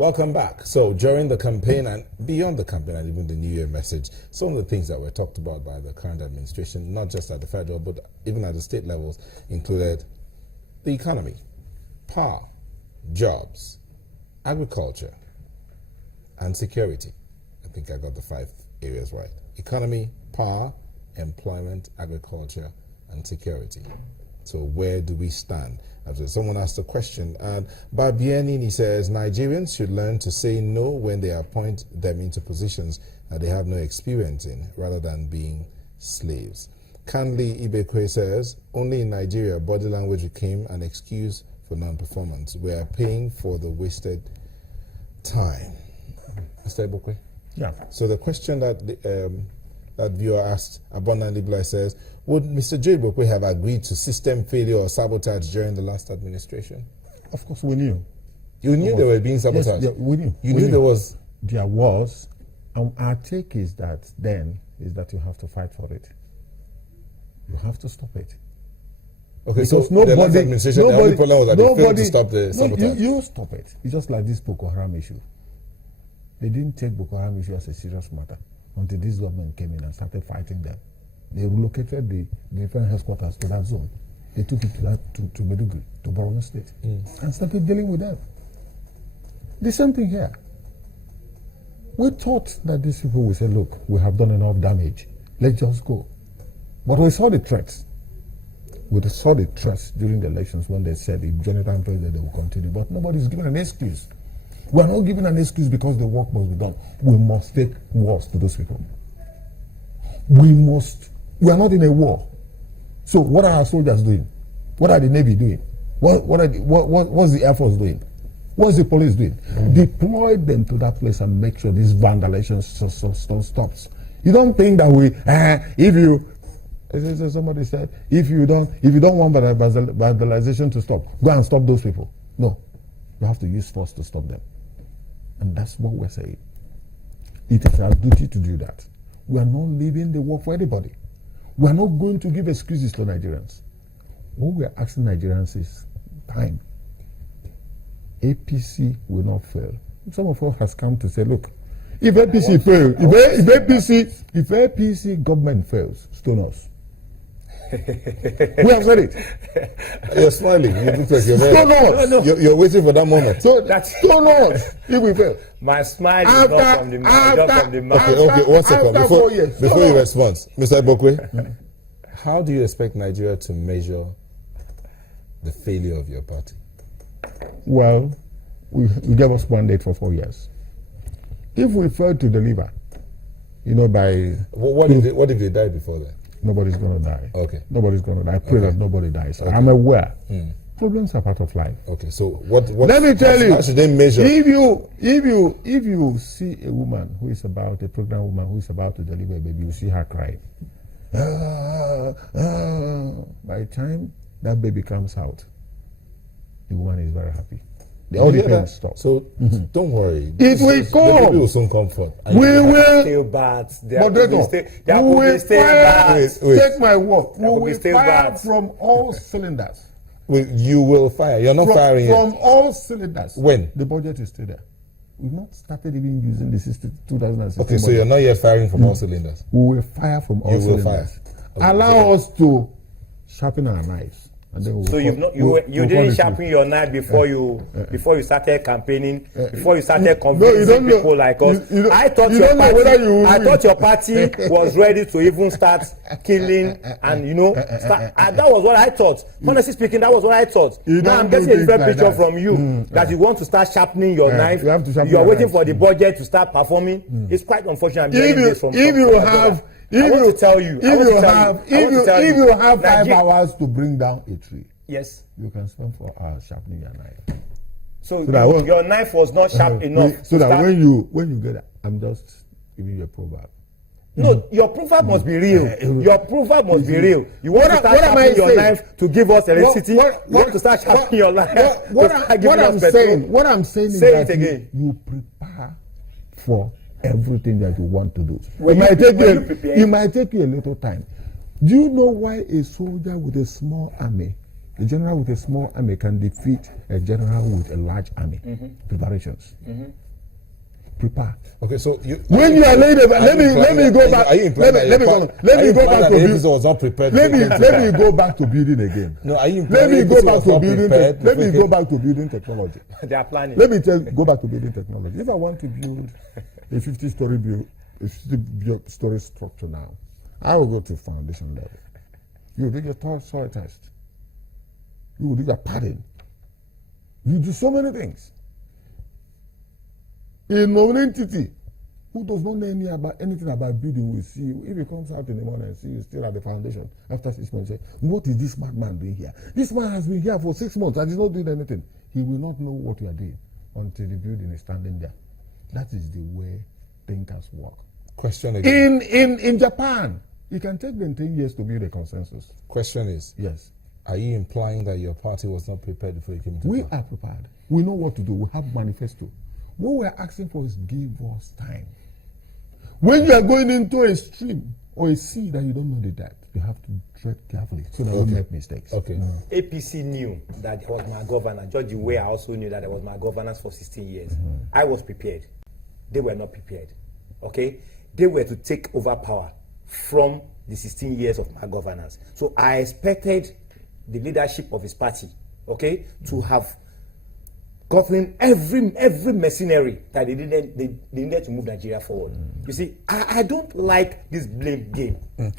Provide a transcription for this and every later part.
Welcome back. So during the campaign and beyond the campaign and even the New Year message, some of the things that were talked about by the current administration, not just at the federal but even at the state levels, included the economy, power, jobs, agriculture, and security. I think I got the 5 areas right. Economy, power, employment, agriculture, and security. So where do we stand? After someone asked a question, and Barbianini says Nigerians should learn to say no when they appoint them into positions that they have no experience in, rather than being slaves. Kanli Ibekwe says only in Nigeria body language became an excuse for non-performance. We are paying for the wasted time. Mr. Ibekwe? Yeah. So the question that that viewer asked, abundantly blessed, says, would Mr. Joe Ibekwe have agreed to system failure or sabotage during the last administration? Of course, we knew. You knew they were being sabotaged? Yes, we knew. You knew there was? There was. Our take is that you have to fight for it. You have to stop it. Okay, because so the last administration, the only problem was that they failed to stop the sabotage. You stop it. It's just like this Boko Haram issue. They didn't take Boko Haram issue as a serious matter until this government came in and started fighting them. They relocated the different headquarters to that zone. They took it to Maiduguri, to Borno State, and started dealing with them. The same thing here. We thought that these people would say, look, we have done enough damage. Let's just go. But we saw the threats. We saw the threats during the elections when they said if Jonathan president, they will continue. But nobody's given an excuse. We are not given an excuse because the work must be done. We must take wars to those people. We are not in a war. So what are our soldiers doing? What are the Navy doing? What's the Air Force doing? What's the police doing? Deploy them to that place and make sure this vandalization stops. You don't think that somebody said, if you don't want vandalization to stop, go and stop those people. No, you have to use force to stop them. And that's what we're saying. It is our duty to do that. We are not leaving the work for anybody. We are not going to give excuses to Nigerians. What we are asking Nigerians is time. APC will not fail. Some of us has come to say, look, if APC fails, if APC government fails, stone us. We have said it. You're smiling. You look like you're waiting for that moment. So that's stone us if we fail. My smile is not from the mouth. Okay, 1 second. Before you respond, Mr. Ibekwe, how do you expect Nigeria to measure the failure of your party? Well, we gave us mandate for 4 years. If we fail to deliver, by... What if they die before that? Nobody's going to die. Okay. Nobody's going to die. I pray that nobody dies. Okay. I'm aware. Problems are part of life. Okay, so what let me tell you, how should they measure? If you see a woman a pregnant woman who is about to deliver a baby, you see her crying. By the time that baby comes out, the woman is very happy. All the pain stops. So don't worry. It will come. The baby will soon come forth. We will. Still bad. We will fire. Take my word. We will fire from all cylinders. You will fire. You're not firing from all cylinders. When? The budget is still there. We've not started even using the 2016. Okay, so you're not yet firing from all cylinders. We will fire from all cylinders. You will fire. Okay. Allow us to sharpen our knives. And then so you didn't sharpen your knife before you started campaigning, before you started convincing people like us. I thought your party was ready to even start killing and that was what I thought. Honestly speaking, that was what I thought. Now I'm getting a different picture from you that you want to start sharpening your knife. You're waiting for the budget to start performing. It's quite unfortunate. If you have 5 hours to bring down a tree, yes, you can spend 4 hours sharpening your knife. So your knife was not sharp enough. So that when you get it, I'm just giving you a proverb. No, your proverb must be real. Your proverb must be real. You want to start sharpening your knife to give us electricity? You want to start sharpening your knife? What I'm saying is that you prepare for everything that you want to do. It might take you a little time. Do you know why a soldier with a small army A general with a small army can defeat a general with a large army. Preparations. Prepare. Okay, so when you are laid over, let me go back. Let me go back to building. Was not prepared. Let me go back to building again. No, are you? Let me go back to building. Let me go back to building technology. They are planning. Let me go back to building technology. If I want to build a 50-story structure now, I will go to foundation level. You will do your soil test. You will do your padding. You do so many things. A non-entity who does not know anything about building will see you. If he comes out in the morning and see you still at the foundation after 6 months, say, what is this madman doing here? This man has been here for 6 months and is not doing anything. He will not know what you are doing until the building is standing there. That is the way thinkers work. Question again. In Japan, it can take them 10 years to build a consensus. Question is, yes. Are you implying that your party was not prepared before you came into We power? are prepared. We know what to do. We have manifesto. What we are asking for is give us time. When you are going into a stream or a sea that you don't know the depth, you have to tread carefully so that you don't make mistakes. Okay. APC knew that it was my governor. George Iweah also knew that it was my governance for 16 years. I was prepared. They were not prepared. Okay? They were to take over power from the 16 years of my governance. So I expected the leadership of his party, okay, to have gotten every mercenary that they needed to move Nigeria forward. You see, I don't like this blame game.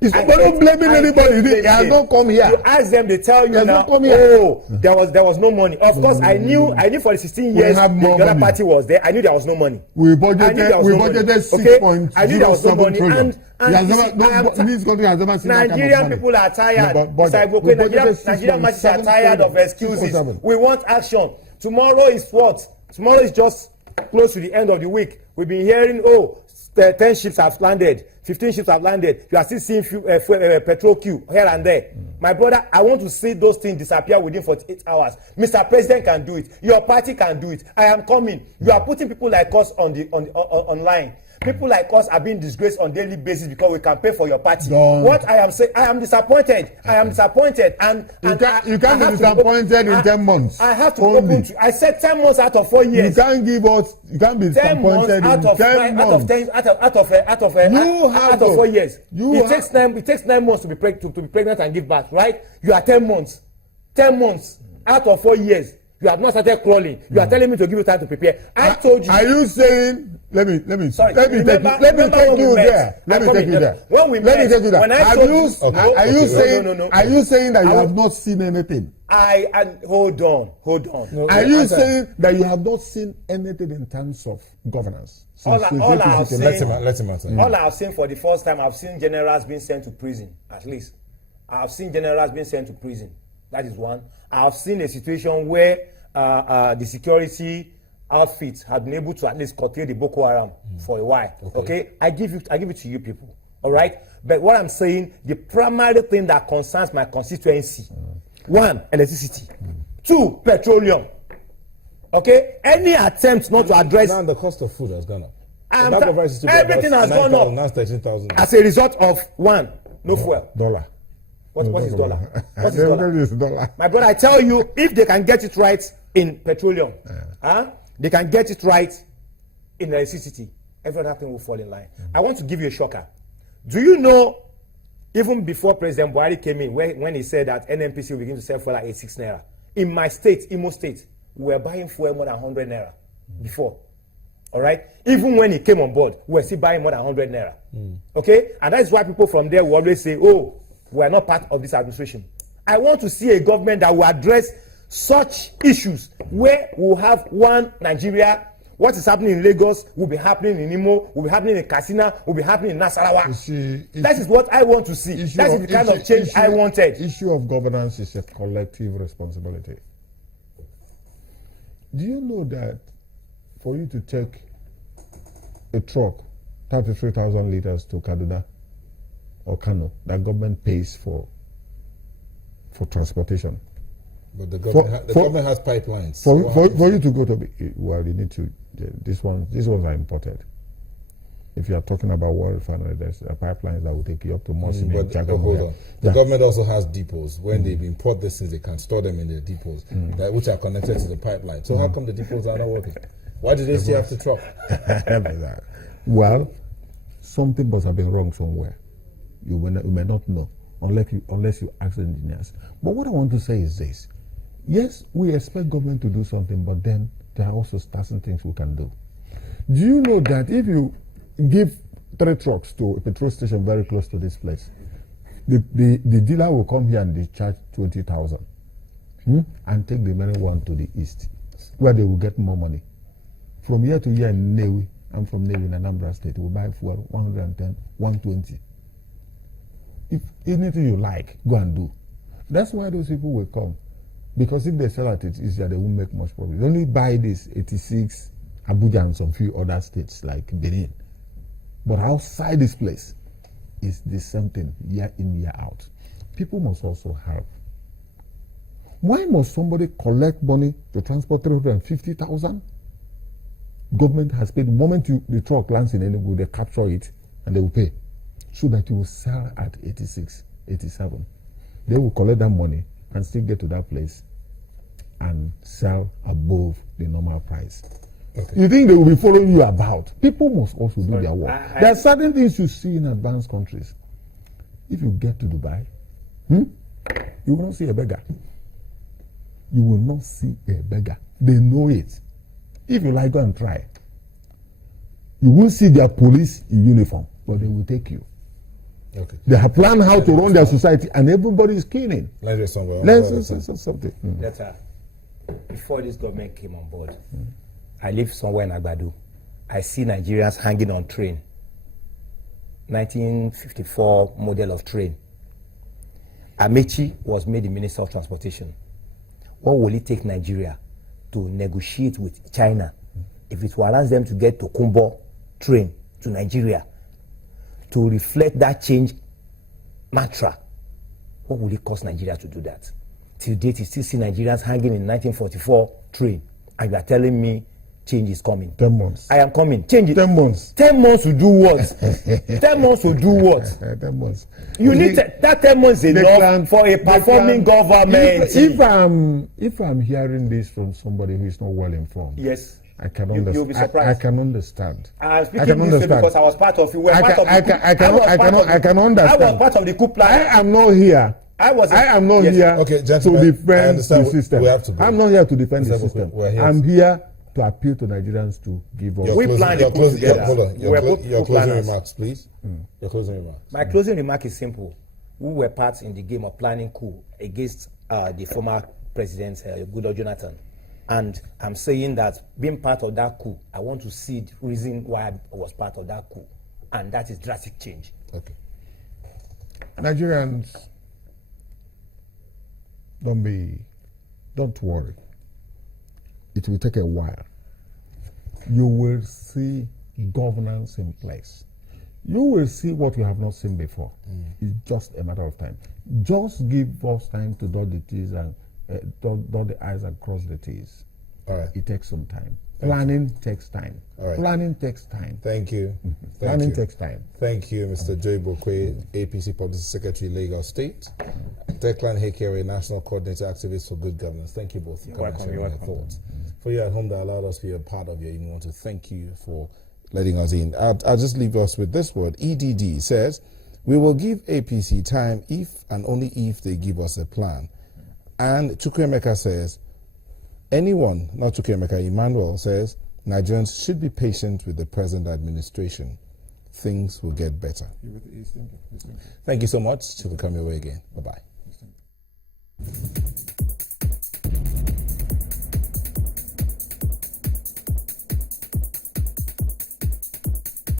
It's not blaming anybody. They have not come here. You ask them, they tell you now, oh, there was no money. Of course, I knew for the 16 years the other party was there. I knew there was no money. We budgeted 6.07 I knew there was no money. trillion. Nigerian people are tired. Nigerian masses are tired of excuses. We want action. Tomorrow is what? Tomorrow is just close to the end of the week. We've been hearing, 10 ships have landed, 15 ships have landed. You are still seeing petrol queue here and there. My brother, I want to see those things disappear within 48 hours. Mr. President can do it. Your party can do it. I am coming. You are putting people like us online. People like us are being disgraced on daily basis because we can pay for your party. What I am saying, I am disappointed. I am disappointed, and you can't be disappointed in 10 months. I have to open. I said 10 months out of 4 years. You can't give us. You can't be disappointed in 10 months. Out of 4 years. It takes 9 months to be pregnant and give birth, right? You are 10 months. 10 months out of 4 years. You have not started crawling. You are telling me to give you time to prepare. I told you. Are you saying? Let me take you there. When we met, are you saying that you have not seen anything? Hold on. No, are you saying that you have not seen anything in terms of governance? All I have seen, let him answer. All I have seen for the first time, I've seen generals being sent to prison. At least, I've seen generals being sent to prison. That is one. I've seen a situation where the security outfits have been able to at least curtail the Boko Haram for a while. Okay? I give it to you people. All right? But what I'm saying, the primary thing that concerns my constituency, 1, electricity, 2, petroleum. Okay? Any attempt not to address. Now the cost of food has gone up. Everything has gone up. Now 13,000. As a result of 1, no fuel. Dollar. What is dollar? What is dollar? $. My brother, I tell you, if they can get it right in petroleum, they can get it right in electricity, everything will fall in line. I want to give you a shocker. Do you know, even before President Buhari came in, when he said that NNPC will begin to sell fuel at 86 naira, in my state, Imo State, we were buying fuel more than 100 naira before. All right? Even when he came on board, we were still buying more than 100 naira. Okay? And that's why people from there will always say, oh, we are not part of this administration. I want to see a government that will address such issues where we will have one Nigeria. What is happening in Lagos will be happening in Imo, will be happening in Katsina, will be happening in Nasarawa. That is what I want to see. That is the kind of change I wanted. Issue of governance is a collective responsibility. Do you know that for you to take a truck, 33,000 liters to Kaduna or Kano, that government pays for transportation? But the government has pipelines. For you to go to, well, you need to. These ones are imported. If you are talking about water refinery, there's pipelines that will take you up to Mosini and Jago. Hold on. The government also has depots. When they import these things, they can store them in their depots, which are connected to the pipeline. So how come the depots are not working? Why do they still have to truck? Well, something must have been wrong somewhere. You may not know unless you ask the engineers. But what I want to say is this. Yes, we expect government to do something, but then there are also certain things we can do. Do you know that if you give 3 trucks to a petrol station very close to this place, the dealer will come here and they charge 20,000 and take the remaining one to the east, where they will get more money. From here to here in Newi, I'm from Newi in Anambra State, we buy fuel 110, 120. If anything you like, go and do. That's why those people will come. Because if they sell at it easier, they won't make much profit. They only buy this 86, Abuja and some few other states like Benin. But outside this place, it's the same thing, year in, year out. People must also help. Why must somebody collect money to transport 350,000? Government has paid. The moment the truck lands in Enugu, they capture it and they will pay. So that you will sell at 86, 87. They will collect that money and still get to that place and sell above the normal price. Okay. You think they will be following you about? People must also do their work. There are certain things you see in advanced countries. If you get to Dubai, you will not see a beggar. You will not see a beggar. They know it. If you like, go and try. You will see their police in uniform, but they will take you. Okay. They have planned how to run their society, and everybody is killing. Let's something. Before this government came on board, I live somewhere in Agbado. I see Nigerians hanging on train. 1954 model of train. Amechi was made the Minister of Transportation. What will it take Nigeria to negotiate with China if it warrants them to get to Kumbo train to Nigeria to reflect that change mantra? What will it cost Nigeria to do that? Till date, you still see Nigerians hanging in 1944 train, and you are telling me change is coming. 10 months. I am coming. Change it. 10 months. 10 months to do what? 10 months to do what? 10 months. You need that 10 months enough for a performing government. If I'm hearing this from somebody who is not well informed, yes, I can understand. You'll be surprised. I can understand. I'm speaking this because I was part of it. I can understand. I was part of the coup plan. I am not here. I am not here to defend the system. I'm not here to defend the system. I'm here to appeal to Nigerians to give up. Your closing remarks, please. Your closing remarks. My closing remark is simple. We were part in the game of planning coup against the former president, Goodluck Jonathan. And I'm saying that being part of that coup, I want to see the reason why I was part of that coup. And that is drastic change. Okay. Nigerians, don't worry. It will take a while. You will see governance in place. You will see what you have not seen before. It's just a matter of time. Just give us time to dot the T's and dot the I's and cross the T's. All right. It takes some time. Planning takes time. All right. Planning takes time. Thank you. Planning takes time. Thank you, Mr. Joy Bokwe, APC Public Secretary, Lagos State. Declan Hekere, National Coordinator, Activist for Good Governance. Thank you both for coming and sharing your thoughts. For you at home that allowed us to be a part of your evening, I want to thank you for letting us in. I'll just leave us with this word. EDD says, we will give APC time if and only if they give us a plan. And Chukwuemeka says, anyone, not Chukwuemeka, Emmanuel says, Nigerians should be patient with the present administration. Things will get better. Thank you so much. Till we come your way again. Bye-bye.